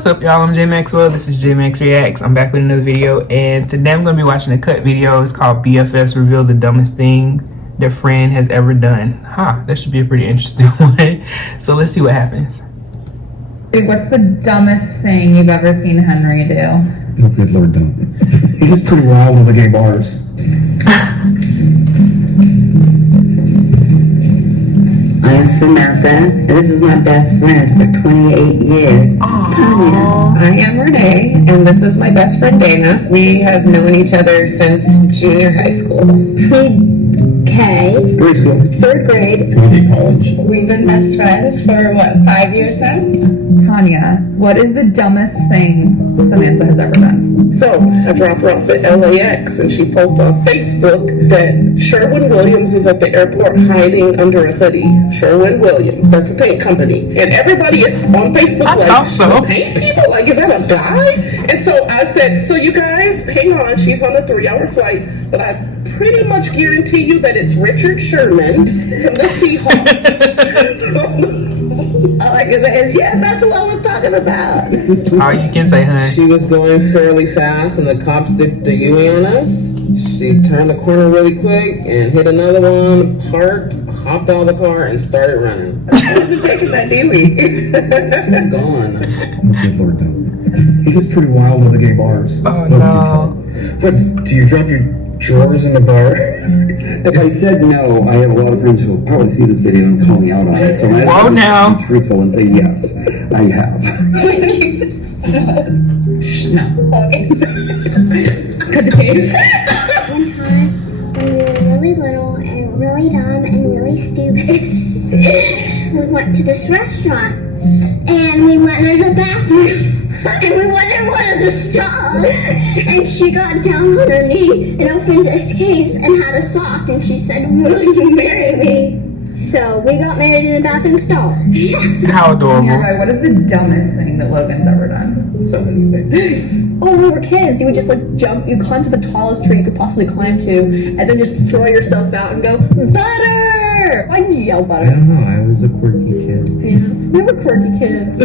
What's up, y'all? I'm J.Maxwell. This is J.Max Reax. I'm back with another video, and today I'm going to be watching a cut video. It's called BFFs Reveal the Dumbest Thing Their Friend Has Ever Done. That should be a pretty interesting one. So let's see what happens. What's the dumbest thing you've ever seen Henry do? Oh, good Lord, don't. He was pretty wild with the gay bars. I'm Samantha, and this is my best friend for 28 years, Tanya. I am Renee, and this is my best friend Dana. We have known each other since junior high school. Pre-K, Grade school. 3rd grade. Community college. We've been best friends for, 5 years now? Tanya, what is the dumbest thing Samantha has ever done? So, I dropped her off at LAX, and she posts on Facebook that Sherwin-Williams is at the airport hiding under a hoodie. Sherwin-Williams, that's a paint company. And everybody is on Facebook I thought so. paint people? Like, is that a guy? And so I said, so you guys, hang on, she's on a 3-hour flight, but I pretty much guarantee you that it's Richard Sherman from the Seahawks. All I can say is, yeah, that's what I was talking about. All you can say, hun. She was going fairly fast and the cops did the U-ey on us. She turned the corner really quick and hit another one, parked, hopped out of the car and started running. I wasn't taking that Dewey. She's gone. Oh, good Lord, don't. He was pretty wild with the gay bars. Oh, no. What, do you drop your drawers in the bar? If I said no, I have a lot of friends who will probably see this video and call me out on it. So I Whoa, now. be truthful and say yes, I have. When you just No. okay. Cut the case. One time when we were really little and really dumb and really stupid, we went to this restaurant and we went in the bathroom. And we went in one of the stalls, and she got down on her knee and opened this case and had a sock, and she said, "Will you marry me?" So we got married in a bathroom stall. How adorable. Nearby, what is the dumbest thing that Logan's ever done? So many things. Oh, when we were kids, you would just like jump, you climb to the tallest tree you could possibly climb to, and then just throw yourself out and go, butter! Why'd you yell I butter? don't know, I was a quirky kid. Yeah. We were quirky kids.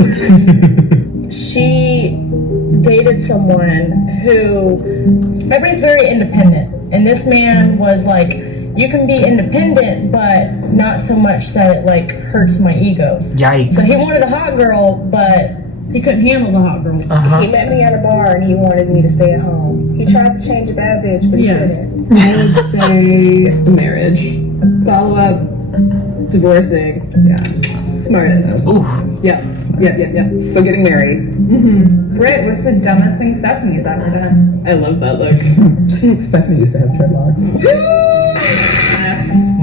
She dated someone who, everybody's very independent, and this man was like, you can be independent, but not so much that it like hurts my ego. Yikes. So he wanted a hot girl, but he couldn't handle the hot girl. He met me at a bar and he wanted me to stay at home. He tried to change a bad bitch, but he couldn't. I would say marriage. Follow up, divorcing. Yeah. Smartest. Ooh. Yeah. So getting married. Britt, what's the dumbest thing Stephanie's ever done? I love that look. Stephanie used to have dreadlocks.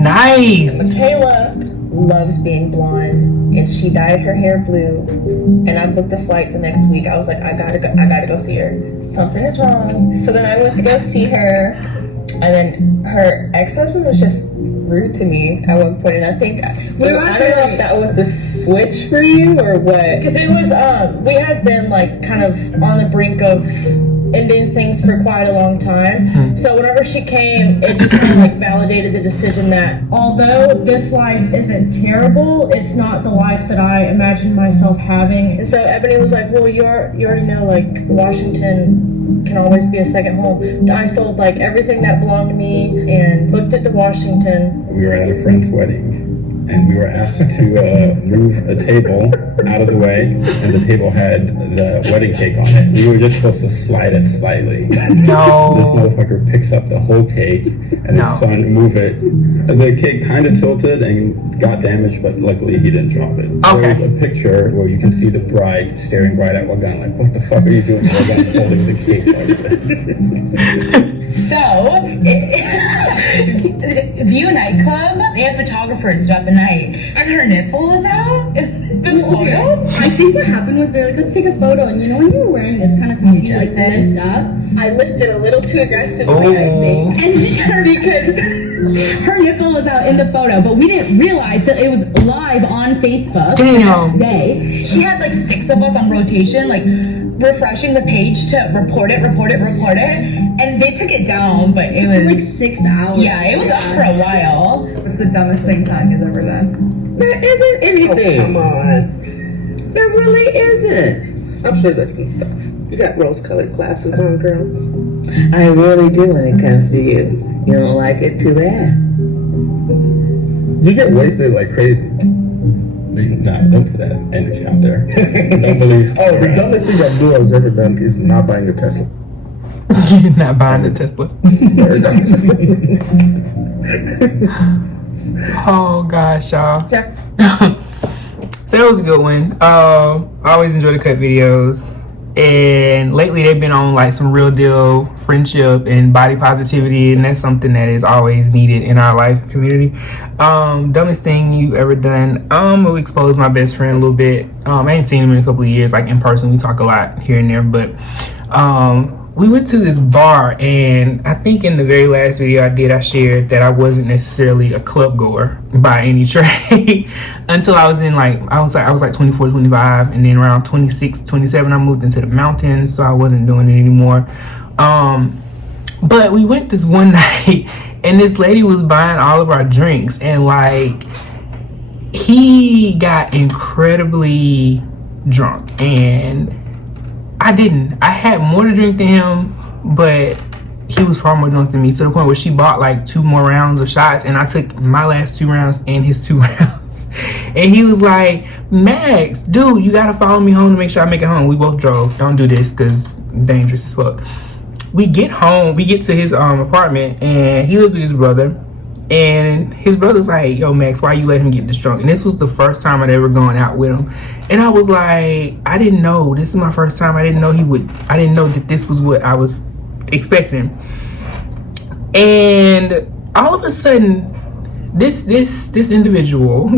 Nice. Michaela loves being blonde, and she dyed her hair blue. And I booked a flight the next week. I was like, I gotta go see her. Something is wrong. So then I went to go see her, and then her ex-husband was just rude to me at one point, and I think I don't know if that was the switch for you or what. Because it was, we had been like kind of on the brink of ending things for quite a long time. So whenever she came, it just kind of like validated the decision that although this life isn't terrible, it's not the life that I imagined myself having. And so Ebony was like, well, you already know, like, Washington can always be a second home. I sold like everything that belonged to me and booked it to Washington. We were at a friend's wedding, and we were asked to move a table out of the way, and the table had the wedding cake on it. We were just supposed to slide it slightly. No. This motherfucker picks up the whole cake and is trying to move it. The cake kind of tilted and got damaged, but luckily he didn't drop it. Okay. There's a picture where you can see the bride staring right at Wagan like, what the fuck are you doing? Wagan's holding the cake like this. So, View nightclub, they had photographers throughout the night, and her nipple was out in the photo. I think what happened was they're like, let's take a photo, and you know when you were wearing this kind of top, you like lift up. I lifted a little too aggressively, I think, and because Her nipple was out in the photo, but we didn't realize that it was live on Facebook the next day. She had like 6 of us on rotation, like refreshing the page to report it, and they took it down, but it was like 6 hours. Yeah, it was up for a while. What's the dumbest thing Tanya's ever done? There isn't anything. Oh, come on. There really isn't. I'm sure there's some stuff. You got rose-colored glasses on, girl. I really do when it comes to you. You don't like it? Too bad. You get wasted like crazy. Nah, don't put that energy out there. Don't believe. Oh, the dumbest thing that duo has ever done is not buying a Tesla. You're not buying the Tesla. Oh gosh, y'all. So that was a good one. I always enjoy the cut videos, and lately they've been on like some real deal friendship and body positivity, and that's something that is always needed in our life community. Dumbest thing you ever done? I'm gonna expose my best friend a little bit. I ain't seen him in a couple of years, like in person. We talk a lot here and there, but we went to this bar, and I think in the very last video I did, I shared that I wasn't necessarily a club goer by any trade until I was in I was like 24, 25, and then around 26, 27, I moved into the mountains, so I wasn't doing it anymore. But we went this one night, and this lady was buying all of our drinks, and like he got incredibly drunk, and I had more to drink than him, but he was far more drunk than me, to the point where she bought like 2 more rounds of shots, and I took my last 2 rounds and his 2 rounds. And he was like, Max, dude, you gotta follow me home to make sure I make it home. We both drove. Don't do this, because dangerous as fuck. We get home, we get to his apartment, and he lived with his brother. And his brother's like, yo, Max, why you let him get this drunk? And this was the first time I'd ever gone out with him. And I was like, I didn't know. This is my first time. I didn't know that this was what I was expecting. And all of a sudden, this individual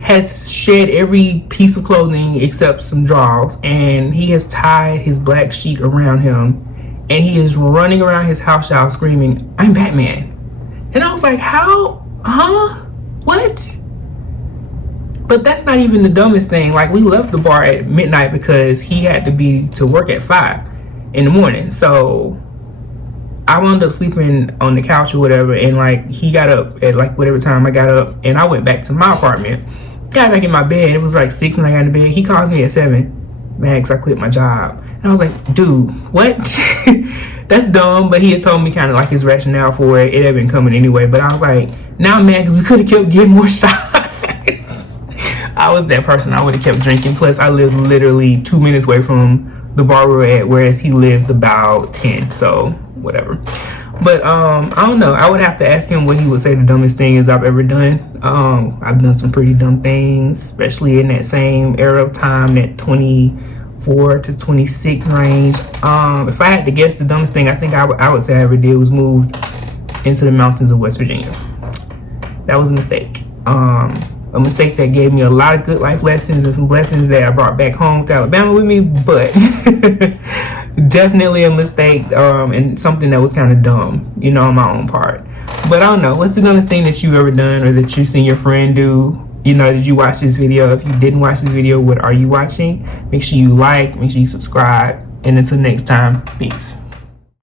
has shed every piece of clothing except some drawers. And he has tied his black sheet around him. And he is running around his house y'all screaming, I'm Batman. And I was like, how? Huh? What? But that's not even the dumbest thing. Like, we left the bar at midnight because he had to be to work at 5 in the morning. So I wound up sleeping on the couch or whatever. And like, he got up at like whatever time I got up, and I went back to my apartment. Got back in my bed. It was like 6 when I got into bed. He calls me at 7. Max, I quit my job. And I was like, dude, what? That's dumb. But he had told me kind of like his rationale for it. It had been coming anyway. But I was like, now, Max, we could have kept getting more shots. I was that person. I would have kept drinking. Plus, I lived literally 2 minutes away from the bar we were at, whereas he lived about 10. So, whatever. But, I don't know. I would have to ask him what he would say the dumbest thing is I've ever done. I've done some pretty dumb things, especially in that same era of time, that 24 to 26 range. If I had to guess, the dumbest thing I think I would say I ever did was move into the mountains of West Virginia. That was a mistake. A mistake that gave me a lot of good life lessons and some blessings that I brought back home to Alabama with me, but definitely a mistake, and something that was kind of dumb, you know, on my own part. But I don't know, what's the dumbest thing that you've ever done, or that you've seen your friend do? You know, did you watch this video? If you didn't watch this video, what are you watching? Make sure you like, make sure you subscribe, and until next time, peace.